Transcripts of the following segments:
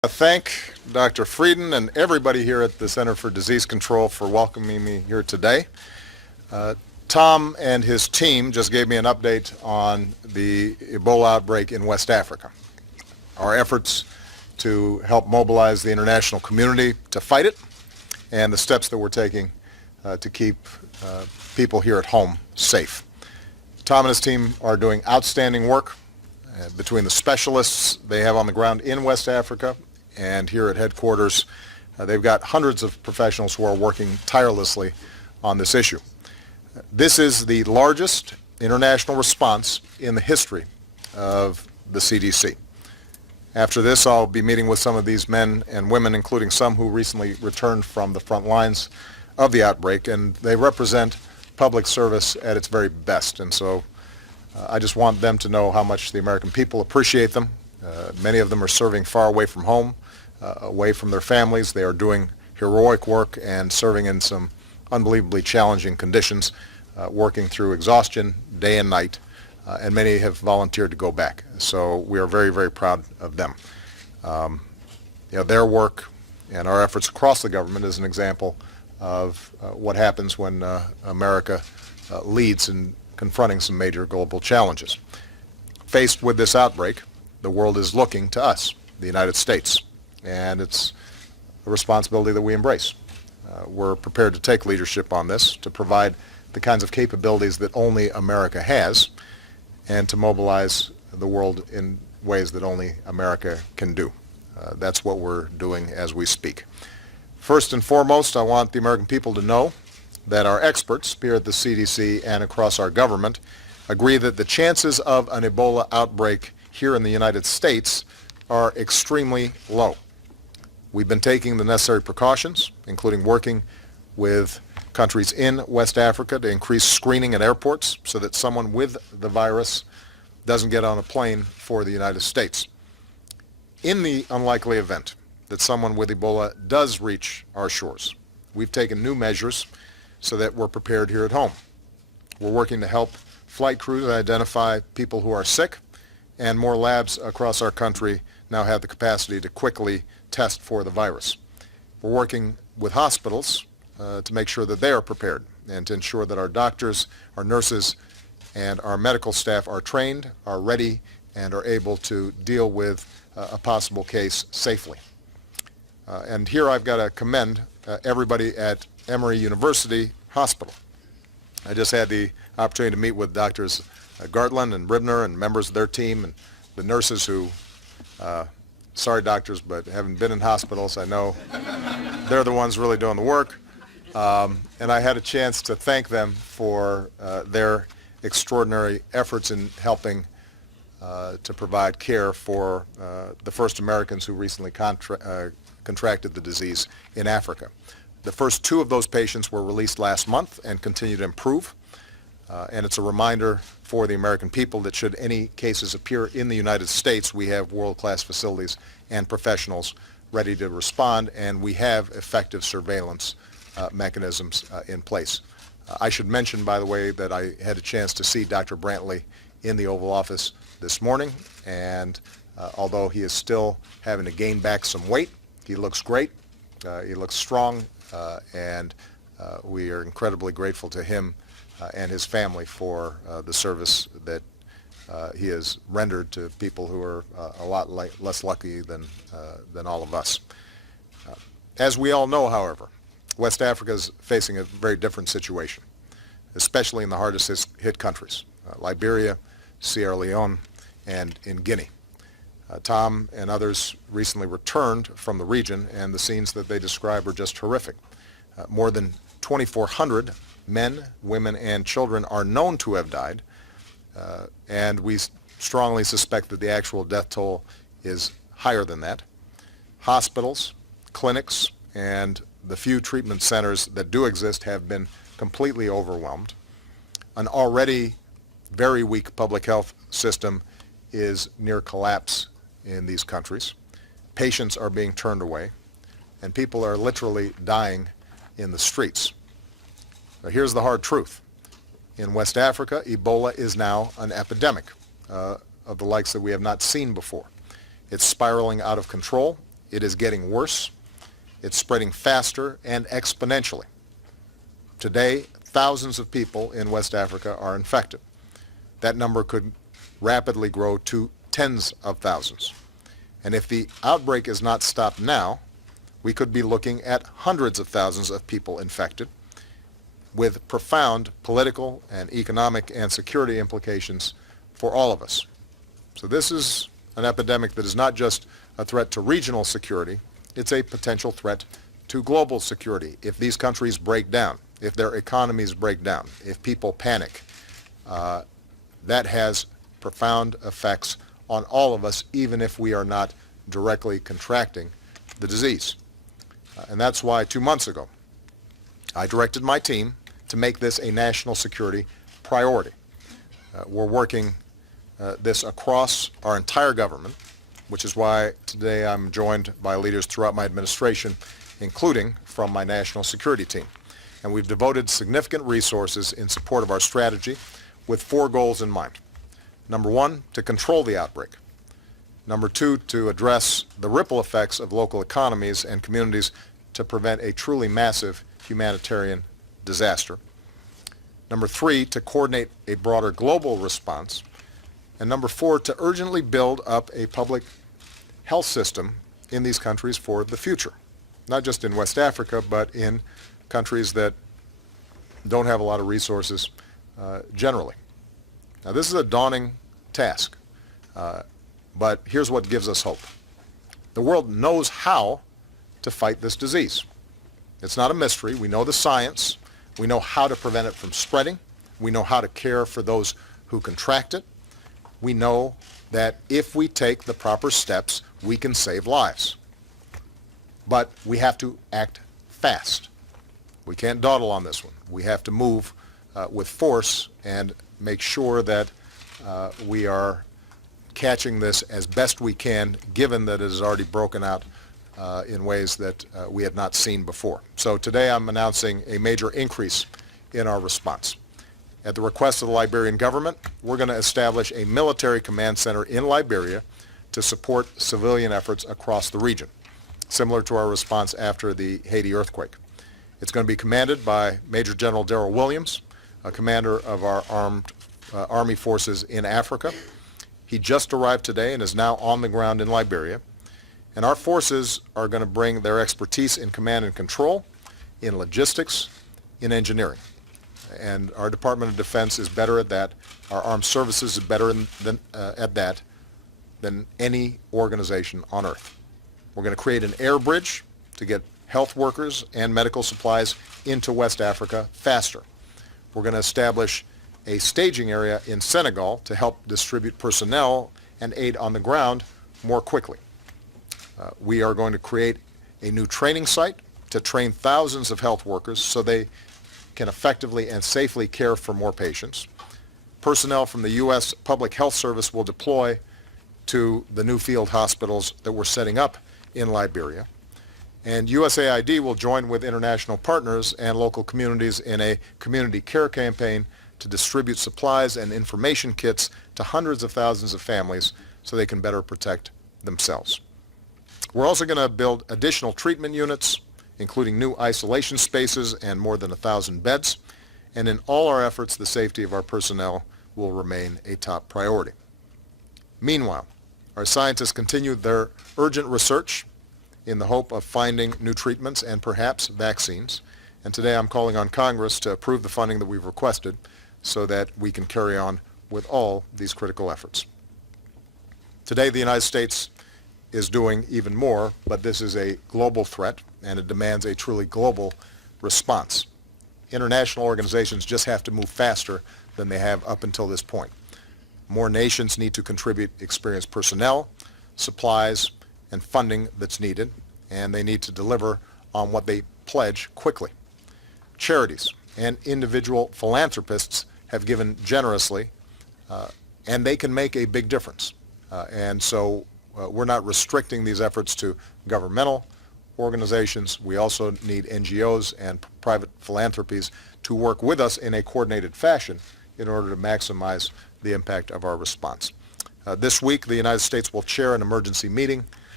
Thank Dr. Frieden and everybody here at the Center for Disease Control for welcoming me here today. Tom and his team just gave me an update on the Ebola outbreak in West Africa. Our efforts to help mobilize the international community to fight it, and the steps that we're taking to keep people here at home safe. Tom and his team are doing outstanding work between the specialists they have on the ground in West Africa and here at headquarters. They've got hundreds of professionals who are working tirelessly on this issue. This is the largest international response in the history of the CDC. After this, I'll be meeting with some of these men and women, including some who recently returned from the front lines of the outbreak, and they represent public service at its very best. And so I just want them to know how much the American people appreciate them. Many of them are serving far away from home, away from their families. They are doing heroic work and serving in some unbelievably challenging conditions, working through exhaustion day and night, and many have volunteered to go back. So we are very, very proud of them. Their work and our efforts across the government is an example of what happens when America leads in confronting some major global challenges. Faced with this outbreak, the world is looking to us, the United States, and it's a responsibility that we embrace. We're prepared to take leadership on this, to provide the kinds of capabilities that only America has, and to mobilize the world in ways that only America can do. That's what we're doing as we speak. First and foremost, I want the American people to know that our experts here at the CDC and across our government agree that the chances of an Ebola outbreak here in the United States are extremely low. We've been taking the necessary precautions, including working with countries in West Africa to increase screening at airports so that someone with the virus doesn't get on a plane for the United States. In the unlikely event that someone with Ebola does reach our shores, we've taken new measures so that we're prepared here at home. We're working to help flight crews identify people who are sick, and more labs across our country now have the capacity to quickly test for the virus. We're working with hospitals to make sure that they are prepared and to ensure that our doctors, our nurses, and our medical staff are trained, are ready, and are able to deal with a possible case safely. And here I've got to commend everybody at Emory University Hospital. I just had the opportunity to meet with Doctors Gartland and Ribner and members of their team, and the nurses who, sorry doctors, but having been in hospitals, I know they're the ones really doing the work. And I had a chance to thank them for their extraordinary efforts in helping to provide care for the first Americans who recently contracted the disease in Africa. The first two of those patients were released last month and continue to improve. And it's a reminder for the American people that should any cases appear in the United States, we have world-class facilities and professionals ready to respond, and we have effective surveillance mechanisms in place. I should mention, by the way, that I had a chance to see Dr. Brantley in the Oval Office this morning, and although he is still having to gain back some weight, he looks great, he looks strong, and we are incredibly grateful to him and his family for the service that he has rendered to people who are a lot less lucky than all of us. As we all know, however, West Africa is facing a very different situation, especially in the hardest hit countries, Liberia, Sierra Leone, and in Guinea. Tom and others recently returned from the region, and the scenes that they describe are just horrific. More than 2,400 men, women, and children are known to have died, and we strongly suspect that the actual death toll is higher than that. Hospitals, clinics, and the few treatment centers that do exist have been completely overwhelmed. An already very weak public health system is near collapse in these countries. Patients are being turned away, and people are literally dying in the streets. Now, here's the hard truth. In West Africa, Ebola is now an epidemic of the likes that we have not seen before. It's spiraling out of control It is getting worse. It's spreading faster and exponentially. Today, thousands of people in West Africa are infected. That number could rapidly grow to tens of thousands. And if the outbreak is not stopped now, we could be looking at hundreds of thousands of people infected, with profound political and economic and security implications for all of us. So this is an epidemic that is not just a threat to regional security, it's a potential threat to global security. If these countries break down, if their economies break down, if people panic, that has profound effects on all of us, even if we are not directly contracting the disease. And that's why 2 months ago, I directed my team to make this a national security priority. We're working this across our entire government, which is why today I'm joined by leaders throughout my administration, including from my national security team. And we've devoted significant resources in support of our strategy with 4 goals in mind. Number 1, to control the outbreak. Number 2, to address the ripple effects of local economies and communities to prevent a truly massive humanitarian disaster. Number 3, to coordinate a broader global response. And number 4, to urgently build up a public health system in these countries for the future. Not just in West Africa, but in countries that don't have a lot of resources generally. Now this is a daunting task, but here's what gives us hope. The world knows how to fight this disease. It's not a mystery. We know the science. We know how to prevent it from spreading. We know how to care for those who contract it. We know that if we take the proper steps, we can save lives. But we have to act fast. We can't dawdle on this one. We have to move with force and make sure that we are catching this as best we can, given that it has already broken out in ways that we had not seen before. So today I'm announcing a major increase in our response. At the request of the Liberian government, we're going to establish a military command center in Liberia to support civilian efforts across the region, similar to our response after the Haiti earthquake. It's going to be commanded by Major General Darrell Williams, a commander of our armed Army forces in Africa. He just arrived today and is now on the ground in Liberia. And our forces are going to bring their expertise in command and control, in logistics, in engineering. And our Department of Defense is better at that. Our armed services is better at that than any organization on earth. We're going to create an air bridge to get health workers and medical supplies into West Africa faster. We're going to establish a staging area in Senegal to help distribute personnel and aid on the ground more quickly. We are going to create a new training site to train thousands of health workers so they can effectively and safely care for more patients. Personnel from the U.S. Public Health Service will deploy to the new field hospitals that we're setting up in Liberia. And USAID will join with international partners and local communities in a community care campaign to distribute supplies and information kits to hundreds of thousands of families so they can better protect themselves. We're also going to build additional treatment units, including new isolation spaces and more than 1,000 beds. And in all our efforts, the safety of our personnel will remain a top priority. Meanwhile, our scientists continue their urgent research in the hope of finding new treatments and perhaps vaccines. And today I'm calling on Congress to approve the funding that we've requested so that we can carry on with all these critical efforts. Today the United States is doing even more, but this is a global threat and it demands a truly global response. International organizations just have to move faster than they have up until this point. More nations need to contribute experienced personnel, supplies, and funding that's needed, and they need to deliver on what they pledge quickly. Charities and individual philanthropists have given generously, and they can make a big difference. And so we're not restricting these efforts to governmental organizations. We also need NGOs and private philanthropies to work with us in a coordinated fashion in order to maximize the impact of our response. This week, the United States will chair an emergency meeting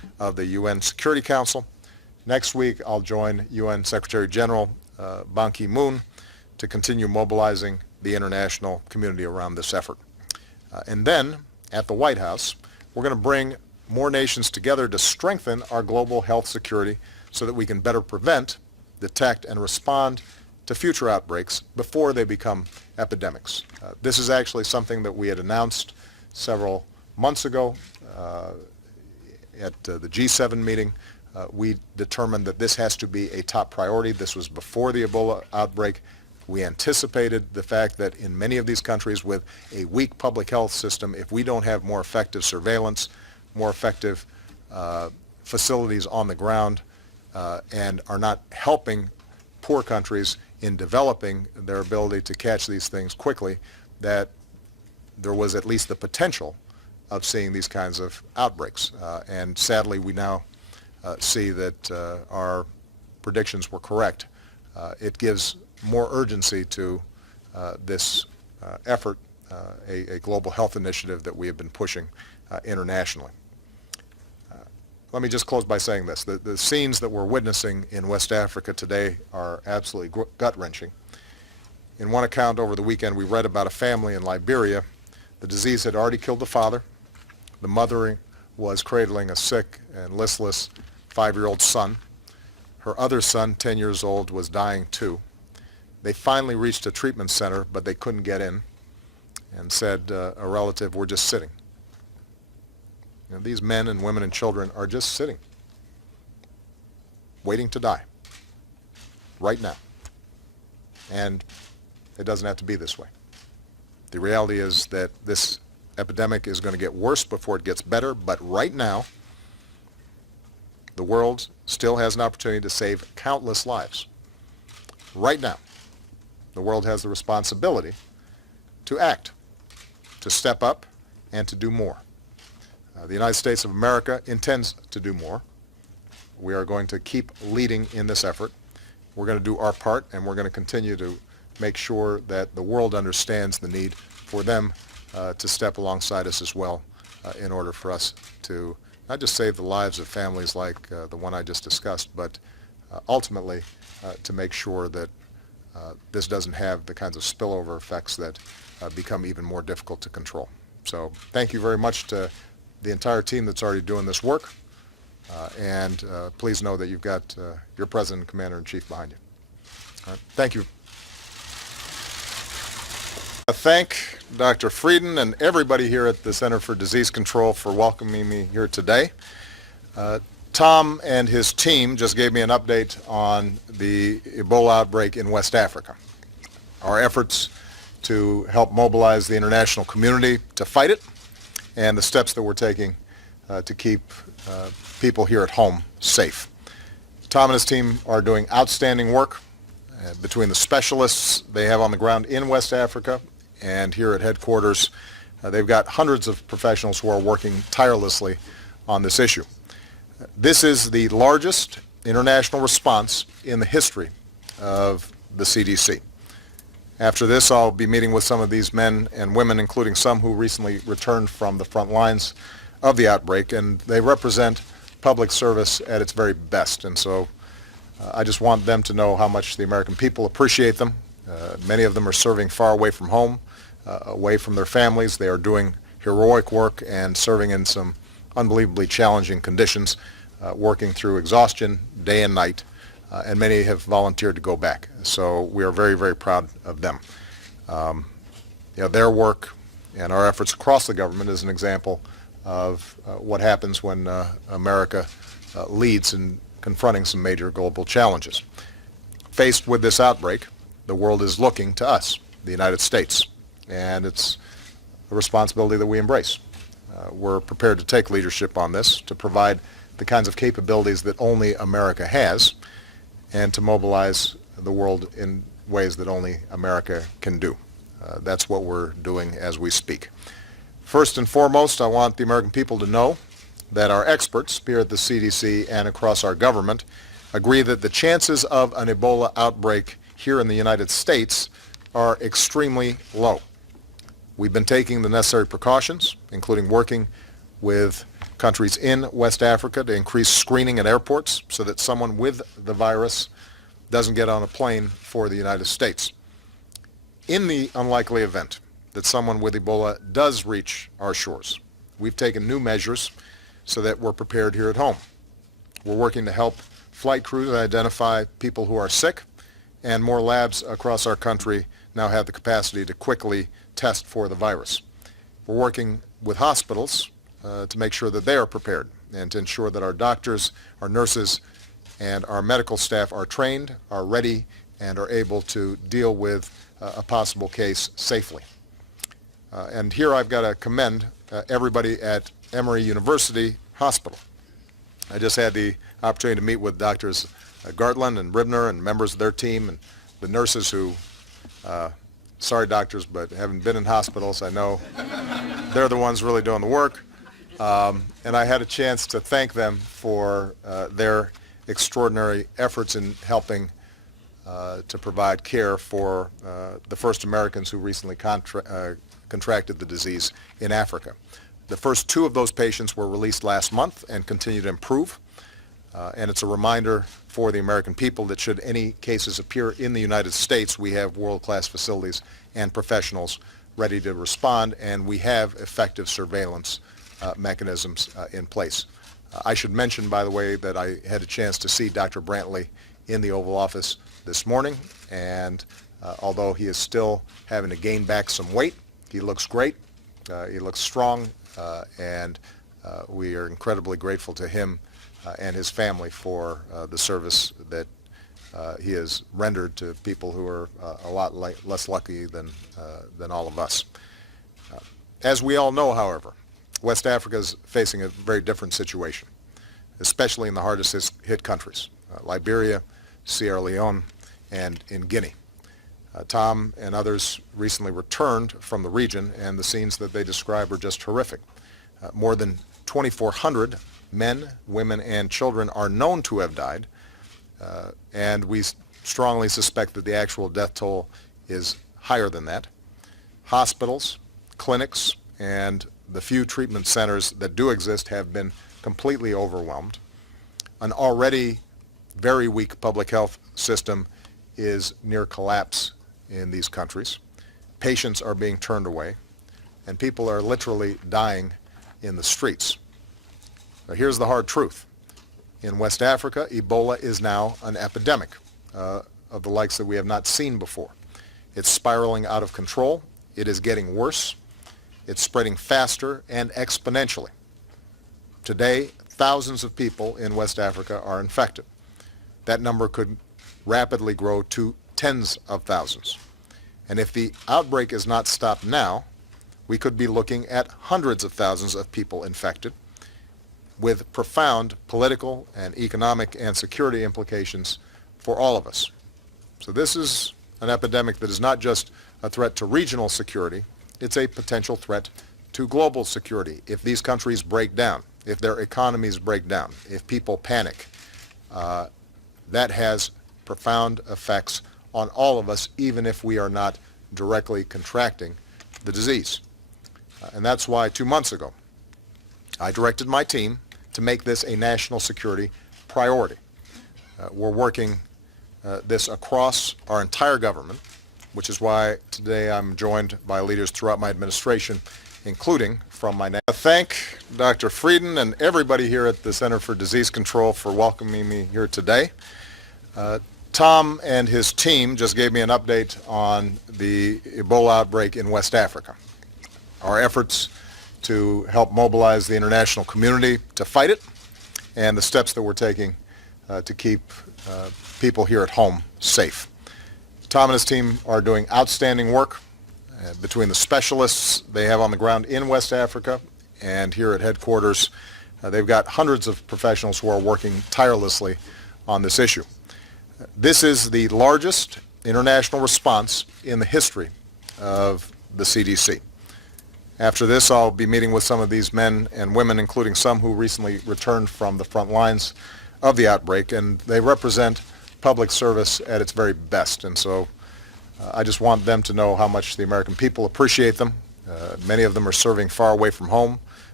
of the UN Security Council. Next week, I'll join UN Secretary General Ban Ki-moon to continue mobilizing the international community around this effort. And then, at the White House, we're going to bring more nations together to strengthen our global health security so that we can better prevent, detect, and respond to future outbreaks before they become epidemics. This is actually something that we had announced several months ago at the G7 meeting. We determined that this has to be a top priority. This was before the Ebola outbreak. We anticipated the fact that in many of these countries with a weak public health system, if we don't have more effective surveillance, more effective facilities on the ground, and are not helping poor countries in developing their ability to catch these things quickly, that there was at least the potential of seeing these kinds of outbreaks. And sadly, we now see that our predictions were correct. It gives more urgency to this effort, a global health initiative that we have been pushing internationally. Let me just close by saying this. The scenes that we're witnessing in West Africa today are absolutely gut-wrenching. In one account over the weekend, we read about a family in Liberia. The disease had already killed the father. The mother was cradling a sick and listless 5-year-old son. Her other son, 10 years old, was dying too. They finally reached a treatment center, but they couldn't get in, and said, a relative, "We're just sitting." You know, these men and women and children are just sitting, waiting to die, right now. And it doesn't have to be this way. The reality is that this epidemic is going to get worse before it gets better, but right now, the world still has an opportunity to save countless lives. Right now, the world has the responsibility to act, to step up, and to do more. The United States of America intends to do more. We are going to keep leading in this effort. We're going to do our part, and we're going to continue to make sure that the world understands the need for them to step alongside us as well in order for us to not just save the lives of families like the one I just discussed, but ultimately to make sure that this doesn't have the kinds of spillover effects that become even more difficult to control. So thank you very much to the entire team that's already doing this work, and please know that you've got your President and Commander-in-Chief behind you. All right. Thank you. I thank Dr. Frieden and everybody here at the Center for Disease Control for welcoming me here today. Tom and his team just gave me an update on the Ebola outbreak in West Africa. Our efforts to help mobilize the international community to fight it, and the steps that we're taking to keep people here at home safe. Tom and his team are doing outstanding work between the specialists they have on the ground in West Africa and here at headquarters. They've got hundreds of professionals who are working tirelessly on this issue. This is the largest international response in the history of the CDC. After this, I'll be meeting with some of these men and women, including some who recently returned from the front lines of the outbreak, and they represent public service at its very best. And so I just want them to know how much the American people appreciate them. Many of them are serving far away from home, away from their families. They are doing heroic work and serving in some unbelievably challenging conditions, working through exhaustion day and night. And many have volunteered to go back. So we are very, very proud of them. Their work and our efforts across the government is an example of what happens when America leads in confronting some major global challenges. Faced with this outbreak, the world is looking to us, the United States, and it's a responsibility that we embrace. We're prepared to take leadership on this, to provide the kinds of capabilities that only America has, and to mobilize the world in ways that only America can do. That's what we're doing as we speak. First and foremost, I want the American people to know that our experts here at the CDC and across our government agree that the chances of an Ebola outbreak here in the United States are extremely low. We've been taking the necessary precautions, including working with countries in West Africa to increase screening at airports so that someone with the virus doesn't get on a plane for the United States. In the unlikely event that someone with Ebola does reach our shores, we've taken new measures so that we're prepared here at home. We're working to help flight crews identify people who are sick, and more labs across our country now have the capacity to quickly test for the virus. We're working with hospitals to make sure that they are prepared and to ensure that our doctors, our nurses, and our medical staff are trained, are ready, and are able to deal with a possible case safely. And here I've got to commend everybody at Emory University Hospital. I just had the opportunity to meet with Doctors Gartland and Ribner and members of their team, and the nurses who, sorry doctors, but having been in hospitals, I know they're the ones really doing the work. And I had a chance to thank them for their extraordinary efforts in helping to provide care for the first Americans who recently contracted the disease in Africa. The first 2 of those patients were released last month and continue to improve. And it's a reminder for the American people that should any cases appear in the United States, we have world-class facilities and professionals ready to respond, and we have effective surveillance mechanisms in place. I should mention, by the way, that I had a chance to see Dr. Brantley in the Oval Office this morning, and although he is still having to gain back some weight, he looks great, he looks strong, and we are incredibly grateful to him and his family for the service that he has rendered to people who are a lot less lucky than all of us. As we all know, however, West Africa is facing a very different situation, especially in the hardest hit countries, Liberia, Sierra Leone, and in Guinea. Tom and others recently returned from the region, and the scenes that they describe are just horrific. More than 2,400 men, women, and children are known to have died, and we strongly suspect that the actual death toll is higher than that. Hospitals, clinics, and the few treatment centers that do exist have been completely overwhelmed. An already very weak public health system is near collapse in these countries. Patients are being turned away, and people are literally dying in the streets. Now, here's the hard truth. In West Africa, Ebola is now an epidemic of the likes that we have not seen before. It's spiraling out of control. It is getting worse. It's spreading faster and exponentially. Today, thousands of people in West Africa are infected. That number could rapidly grow to tens of thousands. And if the outbreak is not stopped now, we could be looking at hundreds of thousands of people infected, with profound political and economic and security implications for all of us. So this is an epidemic that is not just a threat to regional security, it's a potential threat to global security. If these countries break down, if their economies break down, if people panic, that has profound effects on all of us, even if we are not directly contracting the disease. And that's why 2 months ago, I directed my team to make this a national security priority. We're working this across our entire government, which is why today I'm joined by leaders throughout my administration, including from my I thank Dr. Frieden and everybody here at the Center for Disease Control for welcoming me here today. Tom and his team just gave me an update on the Ebola outbreak in West Africa. Our efforts to help mobilize the international community to fight it, and the steps that we're taking to keep people here at home safe. Tom and his team are doing outstanding work between the specialists they have on the ground in West Africa and here at headquarters. They've got hundreds of professionals who are working tirelessly on this issue. This is the largest international response in the history of the CDC. After this, I'll be meeting with some of these men and women, including some who recently returned from the front lines of the outbreak, and they represent public service at its very best. And so I just want them to know how much the American people appreciate them. Many of them are serving far away from home.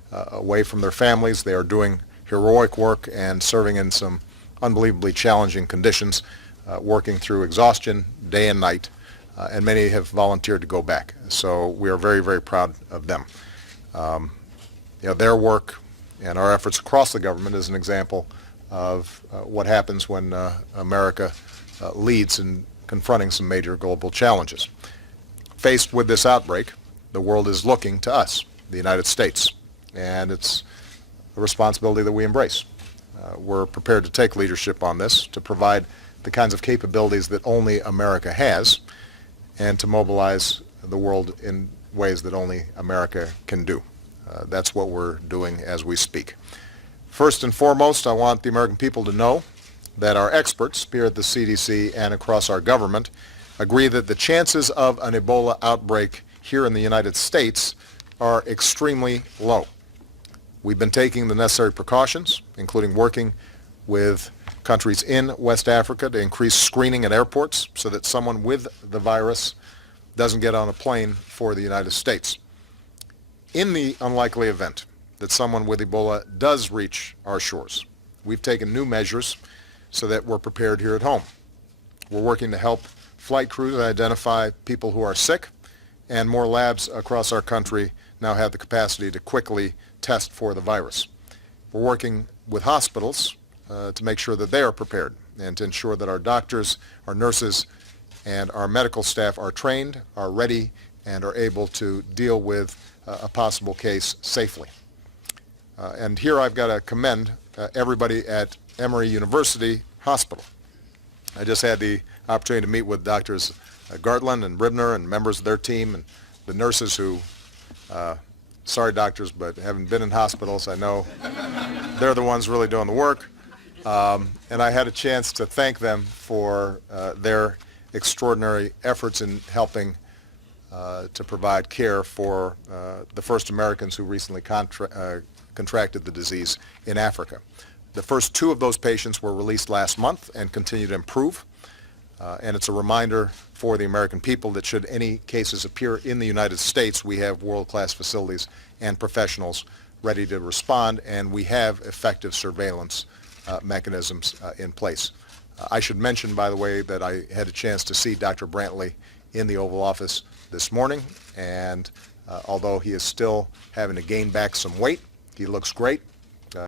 away from their families. They are doing heroic work and serving in some unbelievably challenging conditions, working through exhaustion day and night, and many have volunteered to go back. So we are very, very proud of them. Their work and our efforts across the government is an example of what happens when America leads in confronting some major global challenges. Faced with this outbreak, the world is looking to us, the United States, and it's a responsibility that we embrace. We're prepared to take leadership on this, to provide the kinds of capabilities that only America has, and to mobilize the world in ways that only America can do. That's what we're doing as we speak. First and foremost, I want the American people to know that our experts here at the CDC and across our government agree that the chances of an Ebola outbreak here in the United States are extremely low. We've been taking the necessary precautions, including working with countries in West Africa to increase screening at airports so that someone with the virus doesn't get on a plane for the United States. In the unlikely event that someone with Ebola does reach our shores, we've taken new measures so that we're prepared here at home. We're working to help flight crews identify people who are sick, and more labs across our country now have the capacity to quickly test for the virus. We're working with hospitals to make sure that they are prepared and to ensure that our doctors, our nurses, and our medical staff are trained, are ready, and are able to deal with a possible case safely. And here I've got to commend everybody at Emory University Hospital. I just had the opportunity to meet with Doctors Gartland and Ribner and members of their team, and the nurses who, sorry doctors, but haven't been in hospitals, I know they're the ones really doing the work. And I had a chance to thank them for their extraordinary efforts in helping to provide care for the first Americans who recently contracted the disease in Africa. The first 2 of those patients were released last month and continue to improve. And it's a reminder for the American people that should any cases appear in the United States, we have world-class facilities and professionals ready to respond, and we have effective surveillance mechanisms in place. I should mention, by the way, that I had a chance to see Dr. Brantley in the Oval Office this morning, and although he is still having to gain back some weight, he looks great.